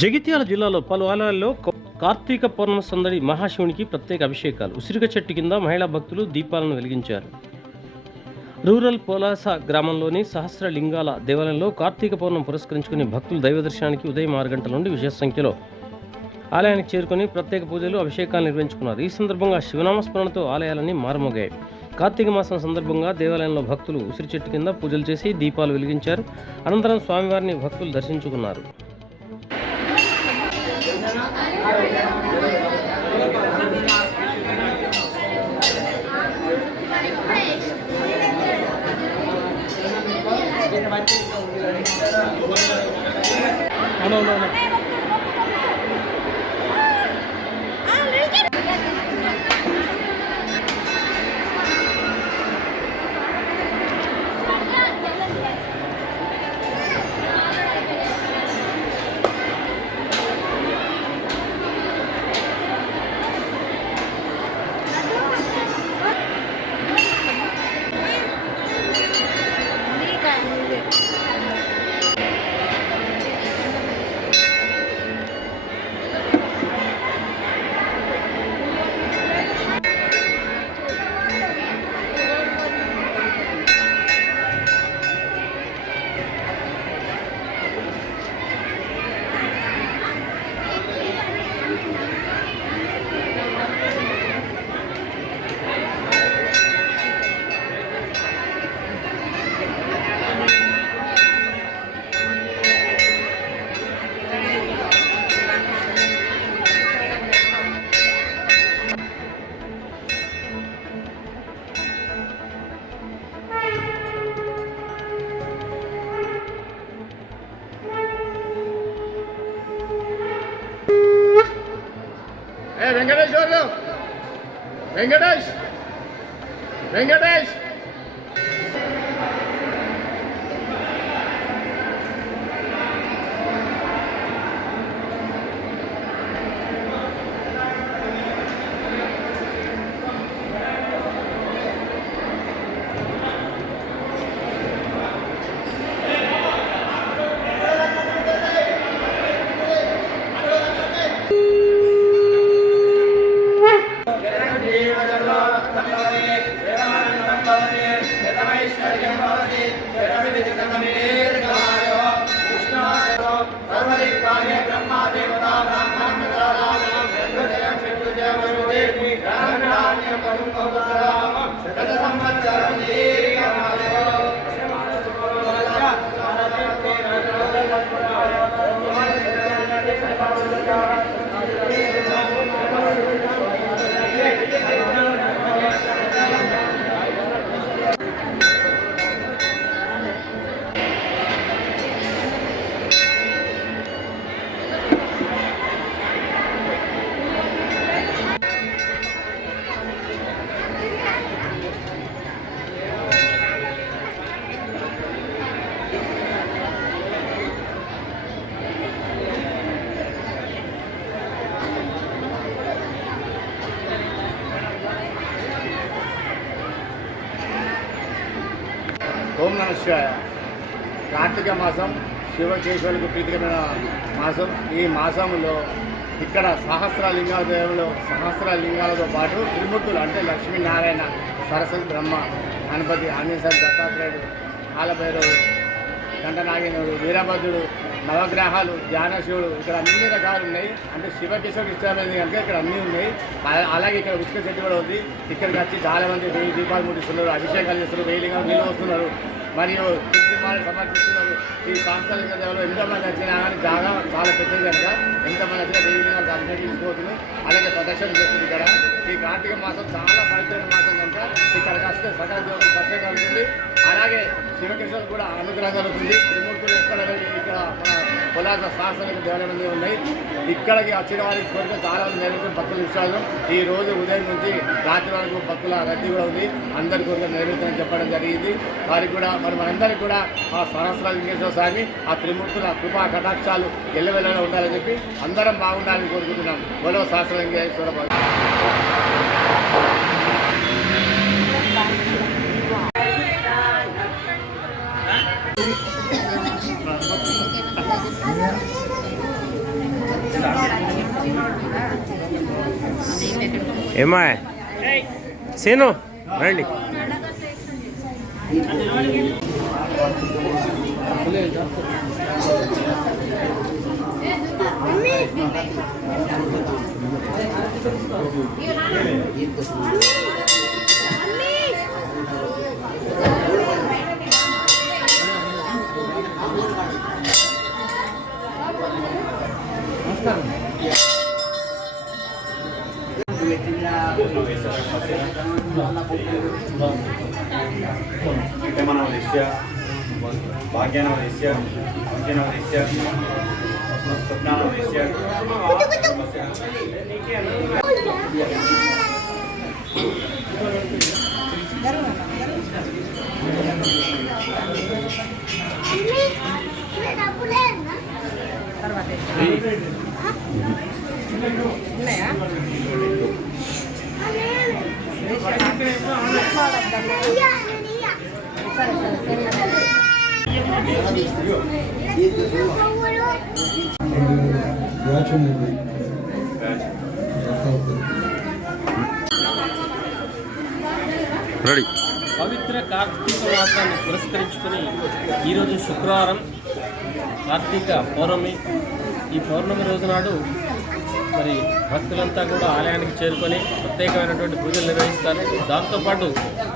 జగిత్యాల జిల్లాలో పలు ఆలయాల్లో కార్తీక పౌర్ణమి సందడి మహాశివునికి ప్రత్యేక అభిషేకాలు. ఉసిరిక చెట్టు కింద మహిళా భక్తులు దీపాలను వెలిగించారు. రూరల్ పోలాస గ్రామంలోని సహస్ర లింగాల దేవాలయంలో కార్తీక పౌర్ణమి పురస్కరించుకుని భక్తులు దైవ దర్శనానికి ఉదయం 6 గంటల నుండి విశేష సంఖ్యలో ఆలయానికి చేరుకొని ప్రత్యేక పూజలు అభిషేకాలు నిర్వహించుకున్నారు. ఈ సందర్భంగా శివనామస్మరణతో ఆలయాలన్నీ మారుమోగాయి. కార్తీక మాసం సందర్భంగా దేవాలయంలో భక్తులు ఉసిరి చెట్టు కింద పూజలు చేసి దీపాలు వెలిగించారు. అనంతరం స్వామివారిని భక్తులు దర్శించుకున్నారు. వెంకటేష్ వాళ్ళు వెంకటేష్ వెంకటేష్ ఓం నమః శివాయ. కార్తీక మాసం శివకేశవులకు ప్రీతికరమైన మాసం. ఈ మాసంలో ఇక్కడ సహస్రలింగాల దేవంలో సహస్రలింగాలతో పాటు త్రిమూర్తులు అంటే లక్ష్మీనారాయణ, సరస్వతి, బ్రహ్మ, గణపతి, ఆంజనేయుడు, దత్తాత్రేయుడు, కాలభైరవుడు, కంఠనాగేంద్రుడు, వీరభద్రుడు, నవగ్రహాలు, ధ్యానశివుడు, ఇక్కడ అన్ని రకాలు ఉన్నాయి. అంటే శివకేశవుడికి ఇష్టమైనది కనుక ఇక్కడ అన్నీ ఉన్నాయి. అలాగే ఇక్కడ ఉచిత చెట్టు కూడా ఉంది. ఇక్కడికి వచ్చి చాలామంది 1000 దీపాలు ముట్టిస్తున్నారు, అభిషేకాలు చేస్తున్నారు, 1000 లింగాలు నీళ్ళు వస్తున్నారు, మరియు తులసిమాలు సమర్పిస్తున్నారు. ఈ సహస్రలింగ దేవలో ఎంతమంది వచ్చినా కానీ జాగా చాలా పెద్దది కనుక ఎంతమంది వచ్చినా 1000 లింగాలు అభిషేకించుకోవచ్చు. అలాగే ప్రదర్శన చేస్తుంది. ఇక్కడ ఈ కార్తీక మాసం చాలా పవిత్రమైన మాసం కనుక ఇక్కడికి వస్తే సకల దేవుడు దర్శనం కలుగుతుంది. అలాగే శివకేశవులు కూడా అనుగ్రహం కలుగుతుంది. త్రిమూర్తులు ఎక్కడ ఇక్కడ పొలాస సహస్రలింగ దేవాలయం ఉన్నాయి. ఇక్కడికి వచ్చిన వారికి కోరిక చాలా మంది నెరవేర్చిన భక్తుల విశ్వాసం. ఈ రోజు ఉదయం నుంచి రాత్రి వరకు భక్తుల రద్దీ కూడా ఉంది. అందరి కోరిక నెరవేర్చాలని చెప్పడం జరిగింది. వారికి కూడా మనందరికీ కూడా ఆ సహస్రలింగేశ్వర స్వామి, ఆ త్రిమూర్తుల కృపా కటాక్షాలు ఎల్లవెల్లలో ఉండాలని చెప్పి అందరం బాగుండాలని కోరుకుంటున్నాం. బోలో సహస్రలింగేశ్వర. ఏమా సీను రండి. విద్య భాగ్యానవదేశ్య భాగ్యానవదేశ్య స్వప్నానవదేశ్య రెడీ. పవిత్ర కార్తీక మాసాన్ని పురస్కరించుకొని ఈరోజు శుక్రవారం కార్తీక పౌర్ణమి. ఈ పౌర్ణమి రోజు నాడు మరి భక్తులంతా కూడా ఆలయానికి చేరుకొని ప్రత్యేకమైనటువంటి పూజలు నిర్వహిస్తారు. దాంతోపాటు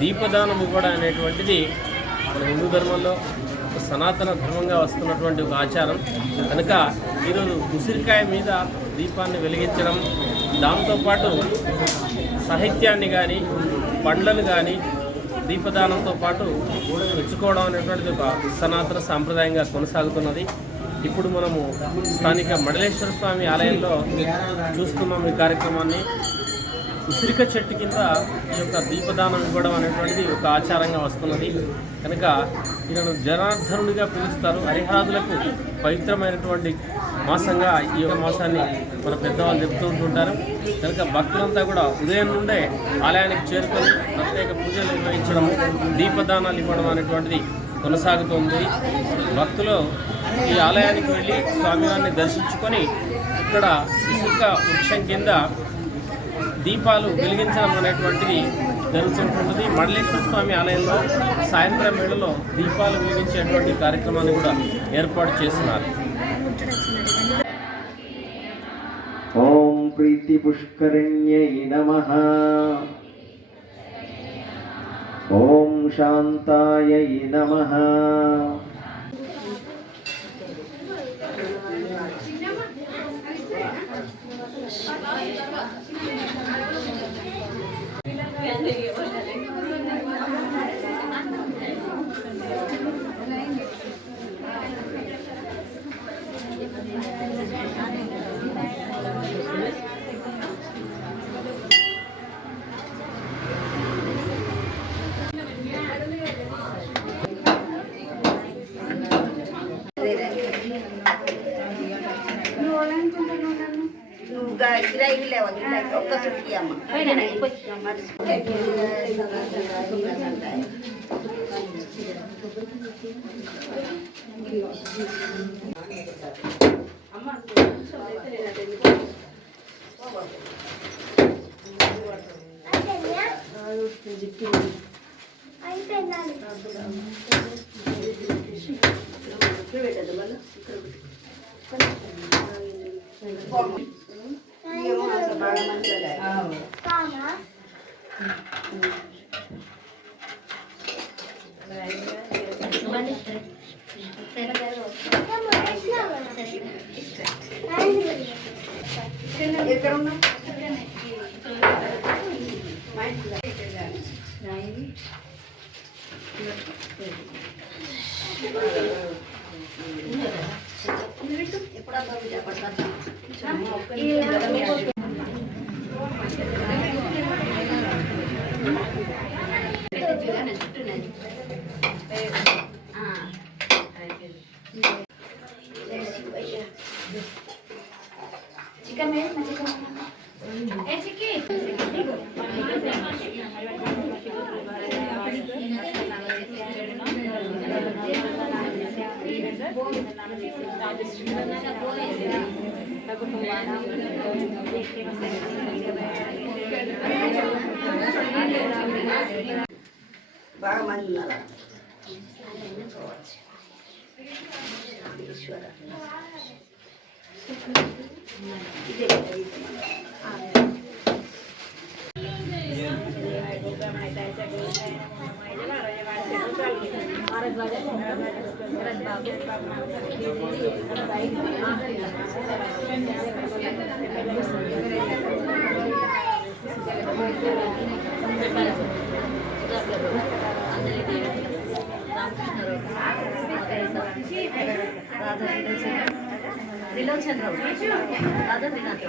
దీపదానం ఇవ్వడం అనేటువంటిది మన హిందూ ధర్మంలో సనాతన ధర్మంగా వస్తున్నటువంటి ఒక ఆచారం కనుక ఈరోజు ఉసిరికాయ మీద దీపాన్ని వెలిగించడం, దాంతోపాటు సాహిత్యాన్ని కానీ పండ్లను కానీ దీపదానంతో పాటు మెచ్చుకోవడం అనేటువంటిది ఒక సనాతన సాంప్రదాయంగా కొనసాగుతున్నది. ఇప్పుడు మనము స్థానిక మడలేశ్వర స్వామి ఆలయంలో చూస్తున్నాం ఈ కార్యక్రమాన్ని. ఉసిరిక చెట్టు కింద ఈ యొక్క దీపదానం ఇవ్వడం అనేటువంటిది ఒక ఆచారంగా వస్తున్నది కనుక ఈయనను జనార్దనుడిగా పిలుస్తారు. హరిహరాదులకు పవిత్రమైనటువంటి మాసంగా ఈ యొక్క మాసాన్ని మన పెద్దవాళ్ళు చెప్తూ ఉంటుంటారు కనుక భక్తులంతా కూడా ఉదయం నుండే ఆలయానికి చేరుకొని ప్రత్యేక పూజలు నిర్వహించడము, దీపదానాలు ఇవ్వడం అనేటువంటిది కొనసాగుతుంది. భక్తులు ఈ ఆలయానికి వెళ్ళి స్వామివారిని దర్శించుకొని ఇక్కడ ఇసుక వృక్షం కింద దీపాలు వెలిగించడం అనేటువంటిది జరుగుతుంటుంది. మడలేశ్వర స్వామి ఆలయంలో సాయంత్రం వేళలో దీపాలు వెలిగించేటువంటి కార్యక్రమాన్ని కూడా ఏర్పాటు చేస్తున్నారు. ఓం ప్రీతి పుష్కరిణ్యై నమః. ఓం శాంతాయై నమః. గిరాయికి లేవా? గిరాయికి ఒక్క సుట్కి అమ్మ. ఎక్కడ ఉన్నా చికెన్ చికెన్ బాగా మంది ఉన్నారు ఈశ్వర ఇదే విలోచన్ రావు రాధా వినాథ్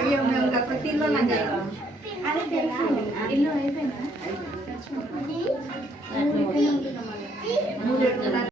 అయ్యో మేము ఇంకా కొత్త ఇల్లు